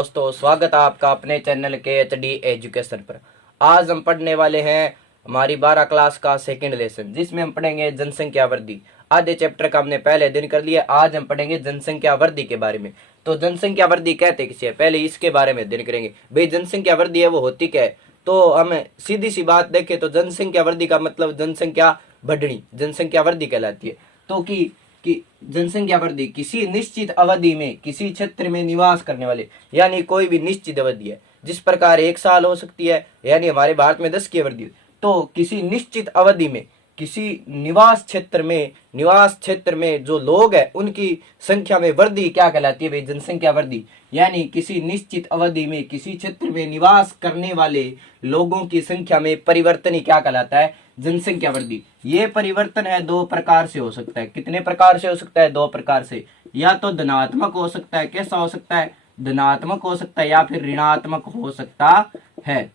दोस्तों, स्वागत है आपका अपने चैनल के एचडी एजुकेशन पर। आज हम पढ़ने वाले हैं हमारी 12 क्लास का सेकंड लेसन, जिसमें हम पढ़ेंगे जनसंख्या वृद्धि। आधे चैप्टर का हमने पहले दिन कर लिया, आज हम पढ़ेंगे जनसंख्या वृद्धि के बारे में। तो जनसंख्या वृद्धि कहते किसे है, पहले इसके बारे में अध्ययन करेंगे। भाई जनसंख्या वृद्धि है वो होती क्या है, तो हम सीधी सी बात देखें तो जनसंख्या वृद्धि का मतलब जनसंख्या बढ़नी, जनसंख्या वृद्धि कहलाती है। तो कि जनसंख्या वृद्धि किसी निश्चित अवधि में किसी क्षेत्र में निवास करने वाले, यानी कोई भी निश्चित अवधि है, जिस प्रकार 1 साल हो सकती है, यानी हमारे भारत में 10 की वृद्धि। तो किसी निश्चित अवधि में किसी निवास क्षेत्र में जो लोग हैं उनकी संख्या में वृद्धि क्या कहलाती है भाई, जनसंख्या वृद्धि। यानी किसी निश्चित अवधि में किसी क्षेत्र में निवास करने वाले लोगों की संख्या में परिवर्तन ही क्या कहलाता है, जनसंख्या वृद्धि। ये परिवर्तन है 2 प्रकार से हो सकता है। कितने प्रकार से हो सकता है? 2 प्रकार से। या तो धनात्मक हो सकता है, कैसा हो सकता है, धनात्मक हो सकता है, या फिर ऋणात्मक हो सकता है।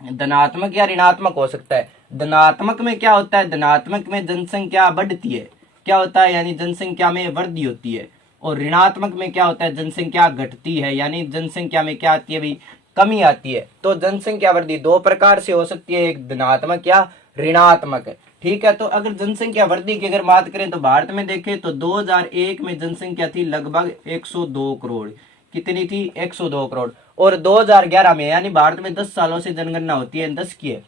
धनात्मक या ऋणात्मक हो सकता है। धनात्मक में क्या होता है, धनात्मक में जनसंख्या बढ़ती है, क्या होता है, यानी जनसंख्या में वृद्धि होती है। और ऋणात्मक में क्या होता है, जनसंख्या घटती है, यानी जनसंख्या में क्या आती है भाई, कमी आती है। तो जनसंख्या वृद्धि 2 प्रकार से हो सकती है, एक धनात्मक या ऋणात्मक। ठीक है, तो अगर जनसंख्या वृद्धि की अगर बात करें तो भारत में देखें तो 2001 में जनसंख्या थी लगभग 102 करोड़। कितनी थी? 102 करोड़। और 2011 में, यानी भारत में 10 सालों से जनगणना होती है, 10 की है,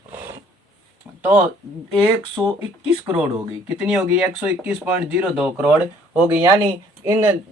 तो 121 करोड़ होगी। कितनी होगी? 121.02 करोड़ होगी। यानी इन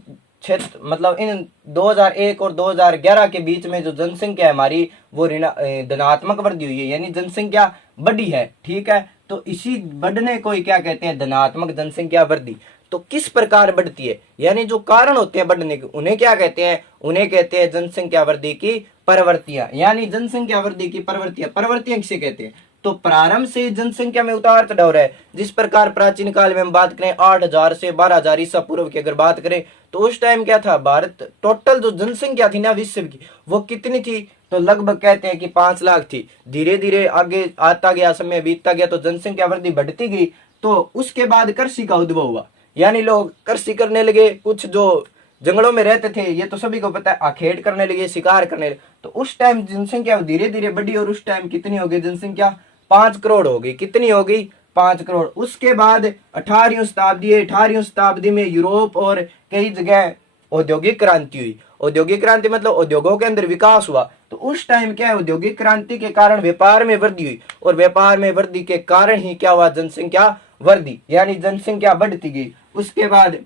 क्षेत्र मतलब इन 2001 और 2011 के बीच में जो जनसंख्या है हमारी वो धनात्मक वृद्धि हुई है, यानी जनसंख्या बढ़ी है। ठीक है, तो इसी बढ़ने को ही क्या कहते हैं, धनात्मक जनसंख्या वृद्धि। तो किस प्रकार बढ़ती है, यानी जो कारण होते हैं बढ़ने के, उन्हें क्या कहते हैं, उन्हें कहते हैं जनसंख्या वृद्धि की प्रवृत्तियां। यानी जनसंख्या वृद्धि की प्रवृत्तियां, प्रवृत्तियां किसे कहते हैं, तो प्रारंभ से जनसंख्या में उतार चढ़ाव रहा है। जिस प्रकार प्राचीन काल में हम बात करें 8000 से 12000 ईसा पूर्व की अगर बात करें तो उस टाइम क्या था, भारत टोटल जो जनसंख्या थी ना विश्व की, वो कितनी थी, तो लगभग कहते हैं कि 5 लाख थी। धीरे धीरे आगे आता गया, समय बीतता गया, तो जनसंख्या वृद्धि बढ़ती गई। तो उसके बाद कृषि का उद्भव हुआ, यानी लोग कृषि करने लगे। कुछ जो जंगलों में रहते थे, ये तो सभी को पता है, आखेट करने लगे, शिकार करने लगे। तो उस टाइम जनसंख्या धीरे धीरे बढ़ी और उस टाइम कितनी हो गई जनसंख्या, 5 करोड़ हो गई। कितनी हो गई? 5 करोड़। उसके बाद 18वीं शताब्दी में यूरोप और कई जगह औद्योगिक क्रांति हुई। औद्योगिक क्रांति मतलब उद्योगों के अंदर विकास हुआ। तो उस टाइम क्या है, औद्योगिक क्रांति के कारण व्यापार में वृद्धि हुई, और व्यापार में वृद्धि के कारण ही क्या हुआ, जनसंख्या वृद्धि, यानी जनसंख्या बढ़ती गई। उसके बाद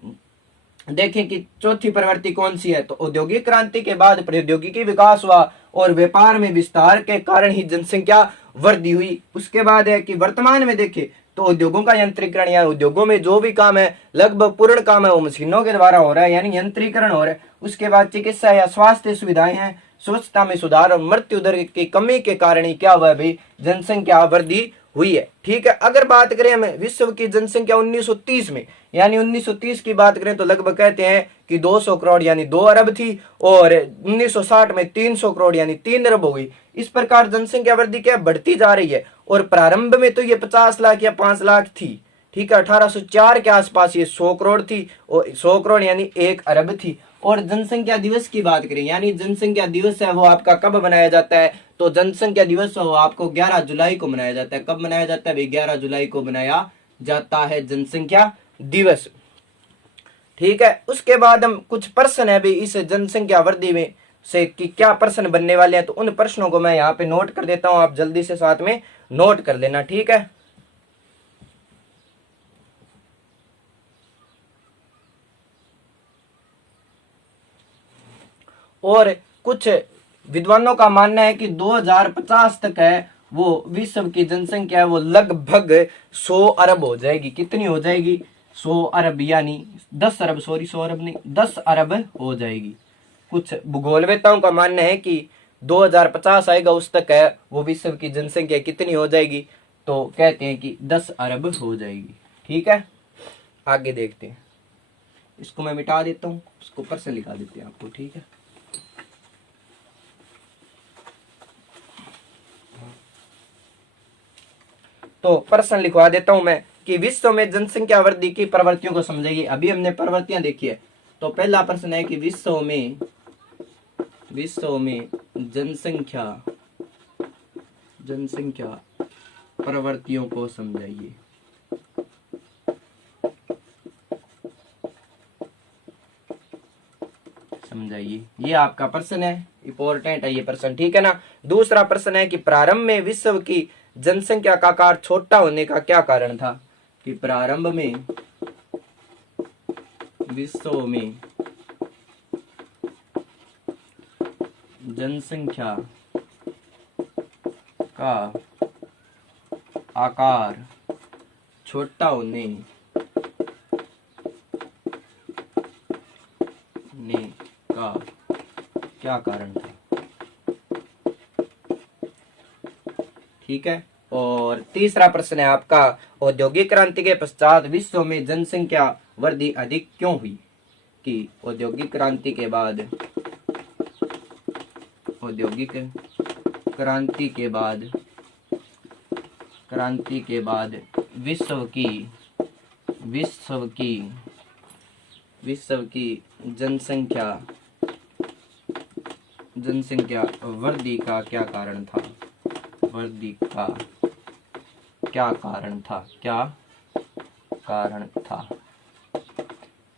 देखें कि चौथी प्रवृत्ति कौन सी है, तो औद्योगिक क्रांति के बाद प्रौद्योगिकी विकास हुआ और व्यापार में विस्तार के कारण ही जनसंख्या वृद्धि हुई। उसके बाद है कि वर्तमान में देखें तो उद्योगों का यंत्रीकरण, या उद्योगों में जो भी काम है लगभग पूर्ण काम है वो मशीनों के द्वारा हो रहा है, यानी यंत्रीकरण हो रहा है। उसके बाद चिकित्सा या स्वास्थ्य सुविधाएं हैं, स्वच्छता में सुधार और मृत्यु दर की कमी के कारण ही क्या हुआ है भाई, जनसंख्या वृद्धि हुई है। ठीक है, अगर बात करें हमें विश्व की जनसंख्या 1930 में, यानी 1930 की बात करें तो लगभग कहते हैं कि 200 करोड़ यानी 2 अरब थी, और 1960 में 300 करोड़ यानी 3 अरब हो गई। इस प्रकार जनसंख्या वृद्धि क्या बढ़ती जा रही है। और प्रारंभ में तो ये 50 लाख या 5 लाख थी। ठीक है, 1804 के आसपास ये 100 करोड़ थी, और 100 करोड़ यानी 1 अरब थी। और जनसंख्या दिवस की बात करें, यानी जनसंख्या दिवस है वो आपका कब मनाया जाता है, तो जनसंख्या दिवस वो आपको 11 जुलाई को मनाया जाता है। कब मनाया जाता है भाई, 11 जुलाई को मनाया जाता है जनसंख्या दिवस। ठीक है, उसके बाद हम कुछ प्रश्न है भाई इस जनसंख्या वृद्धि में से कि क्या प्रश्न बनने वाले हैं, तो उन प्रश्नों को मैं यहाँ पे नोट कर देता हूं, आप जल्दी से साथ में नोट कर लेना। ठीक है, और कुछ विद्वानों का मानना है कि 2050 तक है वो विश्व की जनसंख्या है वो लगभग 100 अरब हो जाएगी। कितनी हो जाएगी? 100 अरब, यानी 10 अरब, सॉरी 100 अरब नहीं, 10 अरब हो जाएगी। कुछ भूगोलवेताओं का मानना है कि 2050 आएगा उस तक है वो विश्व की जनसंख्या कितनी हो जाएगी, तो कहते हैं कि 10 अरब हो जाएगी। ठीक है, आगे देखते हैं। इसको मैं मिटा देता हूँ, इसको प्रश्न लिखा देते हैं आपको। ठीक है, तो प्रश्न लिखवा देता हूं मैं कि विश्व में जनसंख्या वृद्धि की प्रवृत्तियों को समझेगी। अभी हमने प्रवृत्तियां देखी है, तो पहला प्रश्न है कि विश्व में विश्व में जनसंख्या प्रवृत्तियों को समझाइए। ये आपका प्रश्न है, इंपॉर्टेंट है ये प्रश्न, ठीक है ना। दूसरा प्रश्न है कि प्रारंभ में विश्व की जनसंख्या का आकार छोटा होने का क्या कारण था। कि प्रारंभ में विश्व में जनसंख्या का आकार छोटा होने का क्या कारण था, ठीक है। और तीसरा प्रश्न है आपका, औद्योगिक क्रांति के पश्चात विश्व में जनसंख्या वृद्धि अधिक क्यों हुई। कि औद्योगिक क्रांति के बाद विश्व की जनसंख्या वृद्धि का क्या कारण था।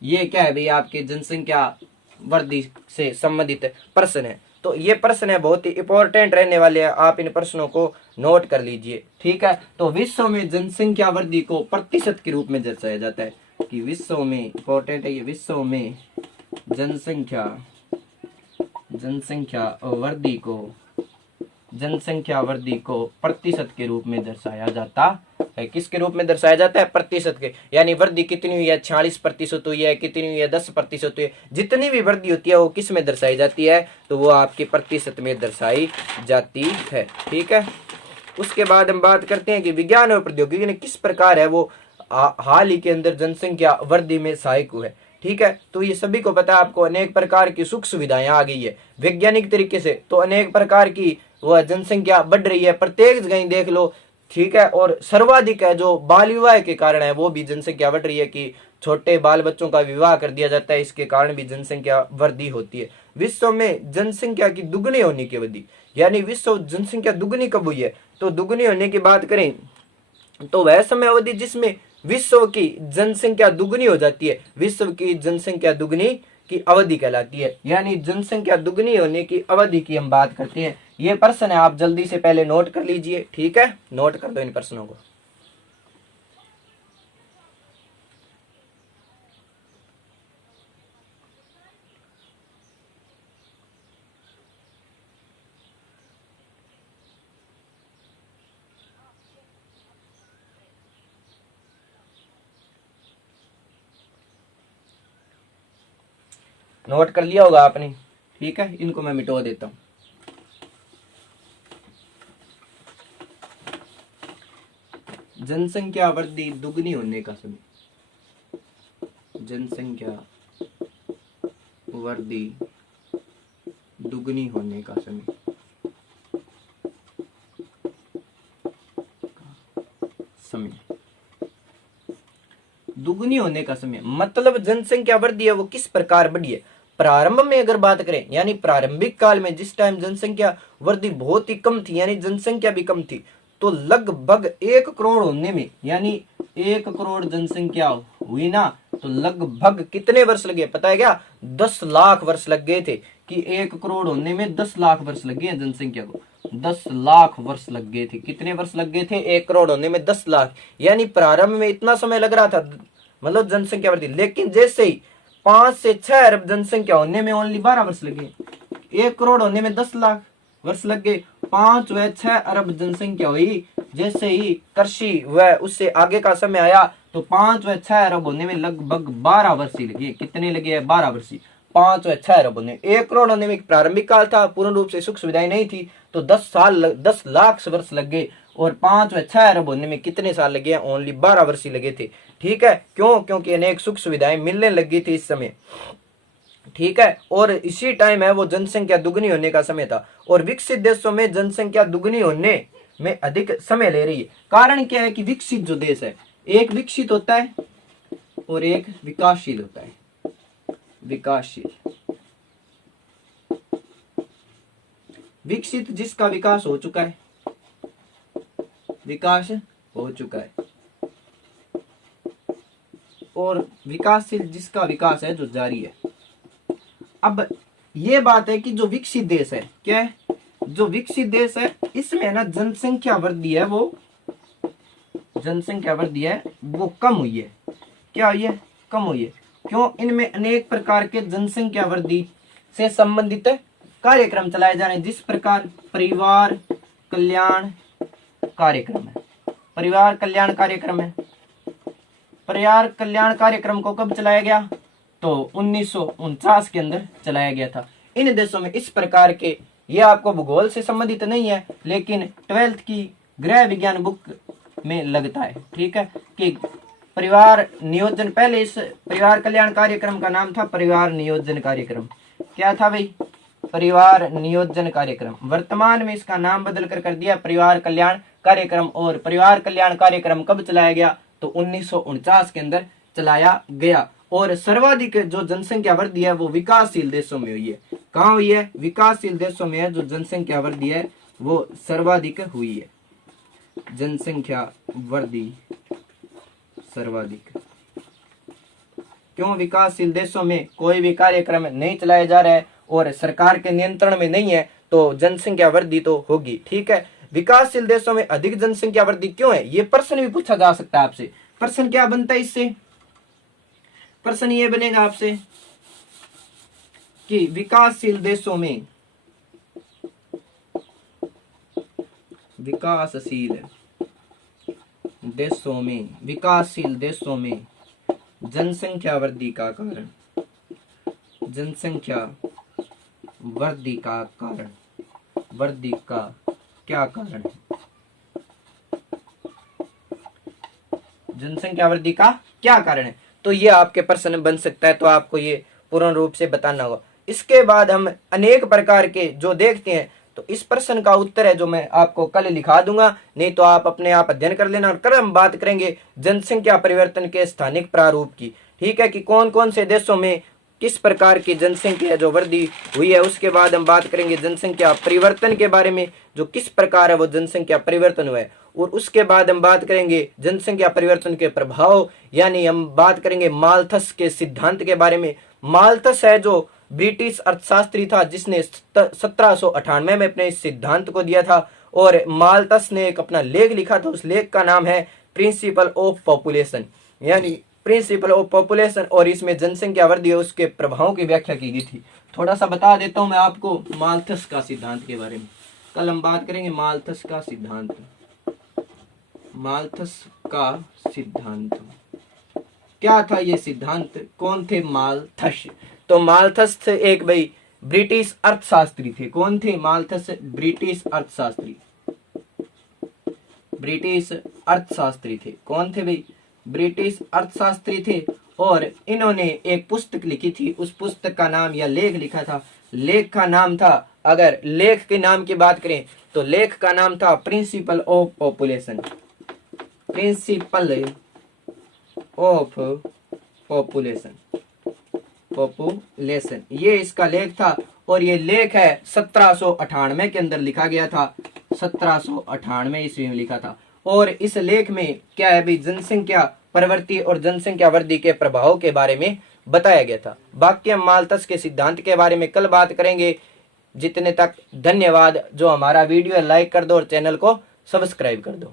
ये क्या है भाई, आपके जनसंख्या वृद्धि से संबंधित प्रश्न है। तो ये प्रश्न है बहुत ही इंपॉर्टेंट रहने वाले हैं, आप इन प्रश्नों को नोट कर लीजिए, ठीक है। तो विश्व में जनसंख्या वृद्धि को प्रतिशत के रूप में दर्शाया जाता है। कि विश्व में, इंपॉर्टेंट है ये, विश्व में जनसंख्या वृद्धि को प्रतिशत के रूप में दर्शाया जाता है। किसके रूप में दर्शाया जाता है, प्रतिशत के। यानी वृद्धि कितनी हुई है, 46% हुई है, कितनी हुई है, 10% हुई है। जितनी भी वृद्धि होती है वो किस में दर्शाई जाती है, तो वो आपकी प्रतिशत में दर्शाई जाती है, ठीक है। उसके बाद हम बात करते हैं कि विज्ञान और प्रौद्योगिकी ने किस प्रकार है वो हाल ही के अंदर जनसंख्या वृद्धि में सहायक हुए, ठीक है। तो ये सभी को पता है, आपको अनेक प्रकार की सुख सुविधाएं आ गई है वैज्ञानिक तरीके से, तो अनेक प्रकार की वह जनसंख्या बढ़ रही है, प्रत्येक जगह देख लो, ठीक है। और सर्वाधिक है जो बाल विवाह के कारण है, वो भी जनसंख्या बढ़ रही है कि छोटे बाल बच्चों का विवाह कर दिया जाता है, इसके कारण भी जनसंख्या वृद्धि होती है। विश्व में जनसंख्या की दुगनी होने की अवधि, यानी विश्व जनसंख्या दुगनी कब हुई है, तो दुगनी होने की बात करें तो वह समय अवधि जिसमें विश्व की जनसंख्या दुगनी हो जाती है, विश्व की जनसंख्या दुगनी की अवधि कहलाती है। यानी जनसंख्या दुगनी होने की अवधि की हम बात करते हैं। ये प्रश्न है, आप जल्दी से पहले नोट कर लीजिए, ठीक है, नोट कर दो इन प्रश्नों को। नोट कर लिया होगा आपने, ठीक है, इनको मैं मिटा देता हूं। जनसंख्या वृद्धि दुगनी होने का समय, जनसंख्या वृद्धि दुगनी होने का समय, दुगनी होने का समय मतलब जनसंख्या वृद्धि है वो किस प्रकार बढ़ी है। प्रारंभ में अगर बात करें, यानी प्रारंभिक काल में जिस टाइम जनसंख्या वृद्धि बहुत ही कम थी, यानी जनसंख्या भी कम थी, तो लगभग 1 करोड़ होने में, यानी 1 करोड़ जनसंख्या हुई ना, तो लगभग कितने वर्ष लगे पता है क्या, 10 लाख वर्ष लग गए थे। कि 1 करोड़ होने में 10 लाख वर्ष लग गए जनसंख्या को, 10 लाख वर्ष लग गए थे। कितने वर्ष लग गए थे, 1 करोड़ होने में 10 लाख, यानी प्रारंभ में इतना समय लग रहा था, मतलब जनसंख्या वृद्धि। लेकिन जैसे ही 5 से 6 अरब जनसंख्या होने में ओनली 12 वर्ष लगे, 1 करोड़ होने में 10 लाख वर्ष लग गए, 5 व 6 अरब जनसंख्या हुई। जैसे ही कृषि व उससे आगे का समय आया तो 5 व 6 अरब होने में लगभग 12 वर्ष ही लगे। कितने लगे, 12 वर्ष। 5 व 6 अरब होने, 1 करोड़ होने में प्रारंभिक काल था, पूर्ण रूप से सुख सुविधाएं नहीं थी, तो 10 लाख वर्ष लग गए। और 5 व 6 अरब होने में कितने साल लगे, ओनली 12 वर्ष ही लगे थे, ठीक है। क्यों, क्योंकि अनेक सुख सुविधाएं मिलने लगी थी इस समय, ठीक है। और इसी टाइम है वो जनसंख्या दुगनी होने का समय था। और विकसित देशों में जनसंख्या दुगनी होने में अधिक समय ले रही है। कारण क्या है कि विकसित जो देश है, एक विकसित होता है और एक विकासशील होता है। विकासशील विकसित जिसका विकास हो चुका है, विकास हो चुका है, और विकासशील जिसका विकास है जो जारी है। अब ये बात है कि जो विकसित देश है, क्या है, जो विकसित देश है इसमें ना जनसंख्या वृद्धि है, वो जनसंख्या वृद्धि है वो कम हुई है। क्या हुई है? कम हुई है। क्यों? इनमें अनेक प्रकार के जनसंख्या वृद्धि से संबंधित कार्यक्रम चलाए जा रहे हैं, जिस प्रकार परिवार कल्याण कार्यक्रम है, परिवार कल्याण कार्यक्रम है। परिवार कल्याण कार्यक्रम को कब चलाया गया? तो 1949 के अंदर चलाया गया था। इन देशों में इस प्रकार के, ये आपको भूगोल से संबंधित नहीं है लेकिन 12th की गृह विज्ञान बुक में लगता है, ठीक है, कि परिवार नियोजन, पहले इस परिवार कल्याण कार्यक्रम का नाम था परिवार नियोजन कार्यक्रम। क्या था भाई? परिवार नियोजन कार्यक्रम। वर्तमान में इसका नाम बदल कर दिया परिवार कल्याण कार्यक्रम। और परिवार कल्याण कार्यक्रम कब चलाया गया? तो 1949 के अंदर चलाया गया। और सर्वाधिक जो जनसंख्या वृद्धि है वो विकासशील देशों में हुई है। कहाँ हुई है? विकासशील देशों में है जो जनसंख्या वृद्धि है वो सर्वाधिक हुई है। जनसंख्या वृद्धि सर्वाधिक। क्यों? विकासशील देशों में कोई भी कार्यक्रम नहीं चलाया जा रहा है और सरकार के नियंत्रण में नहीं है, तो जनसंख्या वृद्धि तो होगी, ठीक है। विकासशील देशों में अधिक जनसंख्या वृद्धि क्यों है? ये प्रश्न भी पूछा जा सकता है आपसे। प्रश्न क्या बनता है इससे? प्रश्न ये बनेगा आपसे कि विकासशील देशों में, विकासशील देशों में, विकासशील देशों में जनसंख्या वृद्धि का कारण, जनसंख्या वृद्धि का कारण, वृद्धि का क्या कारण है? जनसंख्या वृद्धि का क्या कारण है? तो ये आपके प्रश्न बन सकता है, तो आपको ये पूर्ण रूप से बताना होगा। इसके बाद हम अनेक प्रकार के जो देखते हैं, तो इस प्रश्न का उत्तर है जो मैं आपको कल लिखा दूंगा, नहीं तो आप अपने आप अध्ययन कर लेना। और कल हम बात करेंगे जनसंख्या परिवर्तन के स्थानिक प्रारूप की, ठीक है, कि कौन कौन से देशों में किस प्रकार की जनसंख्या जो वृद्धि हुई है। उसके बाद हम बात करेंगे जनसंख्या परिवर्तन के बारे में, जो किस प्रकार है वो जनसंख्या परिवर्तन हुआ है। और उसके बाद हम बात करेंगे जनसंख्या परिवर्तन के प्रभाव, यानी हम बात करेंगे माल्थस के सिद्धांत के बारे में। माल्थस है जो ब्रिटिश अर्थशास्त्री था जिसने 1798 में अपने इस सिद्धांत को दिया था। और माल्थस ने एक अपना लेख लिखा था, उस लेख का नाम है प्रिंसिपल ऑफ पॉपुलेशन, यानी प्रिंसिपल ऑफ पॉपुलेशन। और इसमें जनसंख्या वृद्धि है उसके प्रभावों की व्याख्या की गई थी। थोड़ा सा बता देता हूं मैं आपको माल्थस का सिद्धांत के बारे में। कल हम बात करेंगे माल्थस का सिद्धांत। माल्थस का सिद्धांत क्या था? ये सिद्धांत कौन थे? माल्थस। तो माल्थस थे एक भाई ब्रिटिश अर्थशास्त्री थे। कौन थे? माल्थस ब्रिटिश अर्थशास्त्री, ब्रिटिश अर्थशास्त्री थे। कौन थे भाई? ब्रिटिश अर्थशास्त्री थे। और इन्होंने एक पुस्तक लिखी थी, उस पुस्तक का नाम या लेख लिखा था, लेख का नाम था, अगर लेख के नाम की बात करें तो लेख का नाम था principle of population, principle of population, population, ये इसका लेख था। और ये लेख है 1798 के अंदर लिखा गया था, 1798 ईस्वी में लिखा था। और इस लेख में क्या है भाई? जनसंख्या प्रवृत्ति और जनसंख्या वृद्धि के प्रभाव के बारे में बताया गया था। बाकी हम माल्थस के सिद्धांत के बारे में कल बात करेंगे। जितने तक धन्यवाद। जो हमारा वीडियो है लाइक कर दो और चैनल को सब्सक्राइब कर दो।